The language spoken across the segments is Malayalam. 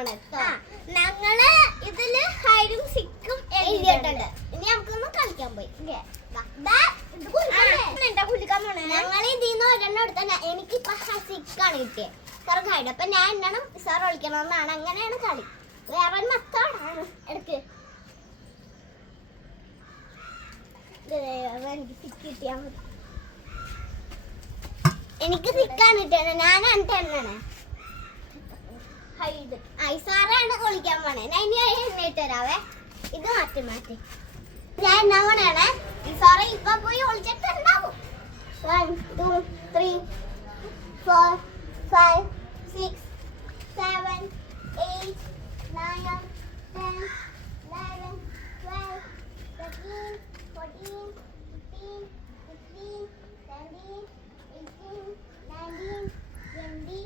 പോണേ. ഞങ്ങള് ഇതില് ഹൈഡും സിക്കും എഴുതിയിട്ടുണ്ട്. ഇനി നമുക്കൊന്ന് കളിക്കാൻ പോയി. ഞങ്ങൾ ഇതിന്ന് ഒരെണ്ണം എടുത്ത എനിക്കിപ്പോ സിക്കാണ് കിട്ടിയത്. സാർക്ക് ഹൈഡ്. അപ്പൊ ഞാൻ എന്താണ് സാർ കളിക്കണമെന്നാണ്. അങ്ങനെയാണ് കളി. വേറെ ഒരു മെത്തേഡാണ്. എടുക്ക്. എനിക്ക് സിക്ക് കിട്ടിയാ മതി. എനിക്ക് സിക്കാണ് കിട്ടിയത്. ഞാൻ എണ്ണാണ് ഹൈഡ്. സാറാണ് കളിക്കാൻ പോണേ. ഞാൻ ഇനി എണ്ണിട്ട് തരാവേ. ഇത് മാറ്റി മാറ്റി ഞാൻ എണ്ണാണ്. സാറേ ഇപ്പൊ പോയി ഒളിച്ചിട്ടുണ്ടാവും. 1 2 3 4 5 6 7 8 9 10 11 12 13 14 15 16 17 18 19 20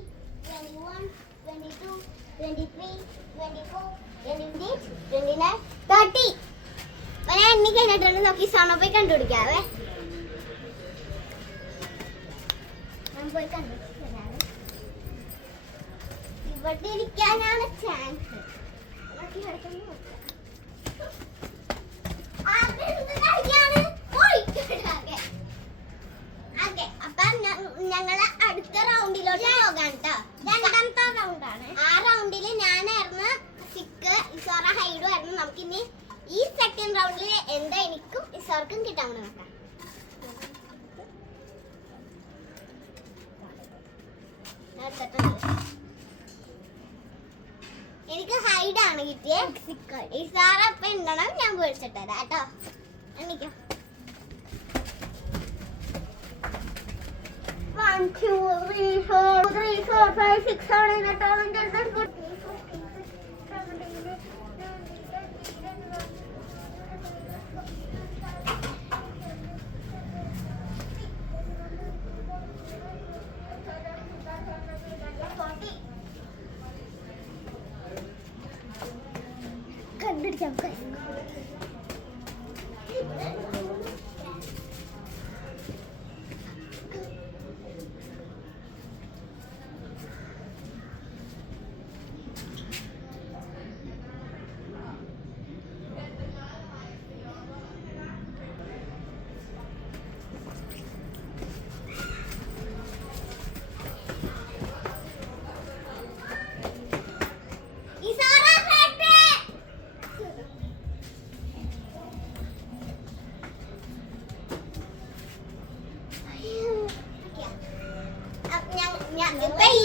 21 22 23 24 25 29 30. അപ്പൊ ഞാൻ എണ്ണി കഴിഞ്ഞിട്ടുണ്ട്. നോക്കി സാറിനെ പോയി കണ്ടുപിടിക്കാവേ. ഞാൻ പോയി കണ്ടുപിടിക്കാണ്. ഇവിടെ ഇരിക്കാനാണ് ചാൻസ്. അപ്പൊ ഞങ്ങള് അടുത്ത റൗണ്ടിലോട്ട് പോകാൻ കേട്ടോ. രണ്ടാമത്തെ റൗണ്ടാണ്. ആ റൗണ്ടില് ഞാനായിരുന്നു സിക്ക്, ഇസാറ ഹൈഡും ആയിരുന്നു. നമുക്കിനി ഈ സെക്കൻഡ് റൗണ്ടില് എന്താ എനിക്കും ഇസാർക്കും കിട്ടാൻ നോക്കാം. എനിക്ക് ഹൈഡാണ് കിട്ടിയത്. ഇസാറ അപ്പൊ ഉണ്ടണം. ഞാൻ പേടിച്ചിട്ട് തരാം കേട്ടോ. എണ്ണിക്കോ. 1 2 3 4 5 6 7 8 9 10 11 കണ്ടുപിടിക്കാം.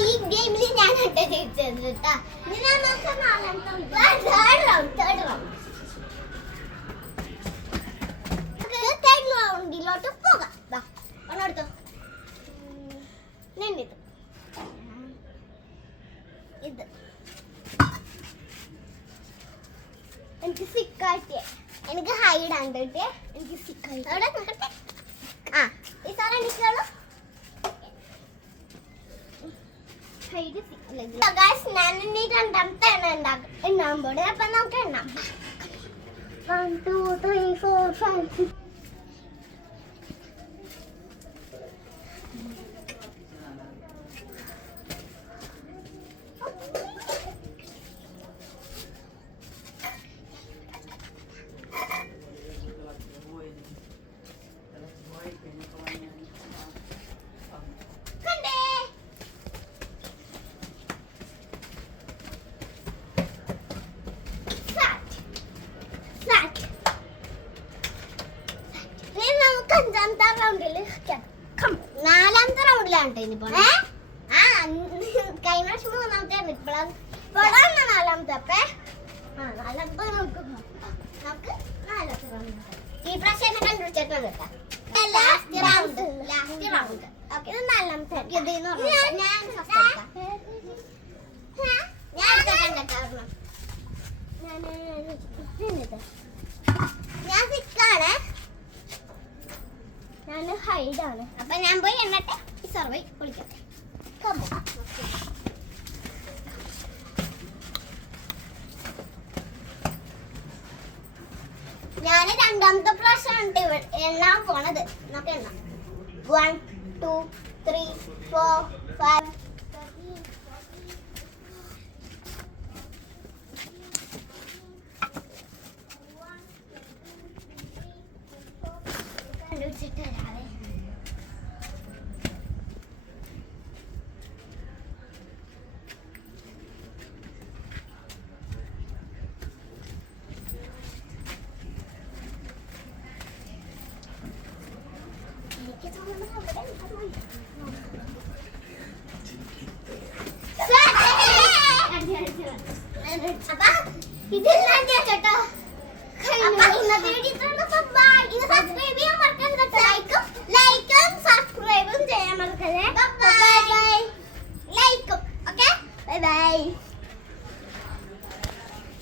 ഈ ഗെയിമിൽ ഞാൻ ജയിച്ചത് കേട്ടാ. തേർഡ് റൗണ്ടിലോട്ട് പോകാം. ഒന്നെടുത്തോ. ഇത് എനിക്ക് സിക്കാറ്റിയ. എനിക്ക് ഹൈഡാണ് കിട്ടിയ. എനിക്ക് സിക്കായി. അവിടെ നോക്കട്ടെ. ഈ സാറേ എനിക്കുള്ളൂ. ഞാൻ ഇനി രണ്ടാമത്തെ എണ്ണാകുമ്പോഴേ. അപ്പൊ നമുക്ക് എണ്ണാം. 1 2 3 4 5 6. നാലാമത്തെ റൗണ്ടിലാണ് ഇനി പോണേ. കഴിഞ്ഞ പ്രാവശ്യം മൂന്നാമത്തെ ഇപ്പോഴാണ് നാലാമത്തെ. അപ്പേ നാലാമത്തെ നമുക്ക് നാലാമത്തെ റൗണ്ട്. ഈ പ്രാവശ്യം എന്നെ കണ്ടുപിടിച്ചിട്ടുണ്ട് കേട്ടോ. Last round. ഓക്കെ, ഇത് നാലാമത്തെ. ഞാൻ സിക്കാണ്. ഞാൻ ഹൈഡാണ്. അപ്പൊ ഞാൻ പോയി എന്നിട്ട് ഈ സർവൈ വിളിക്കട്ടെ. ഞാൻ രണ്ടാമത്തെ പ്രാവശ്യമാണ് എണ്ണാൻ പോണത്. നമുക്ക് എണ്ണാം. 1 2 3 4 5 6 7 8 9 10 11 12 13 14 15 16 17 18 19 20 21 22 23 24 25 26 27 28 29 30. കാണിച്ചിട്ട് വരാവേ. എനിക്ക് തോന്നുന്നത് അവിടെ ഇതെല്ലാം കേട്ടോ. ഇന്നത്തെ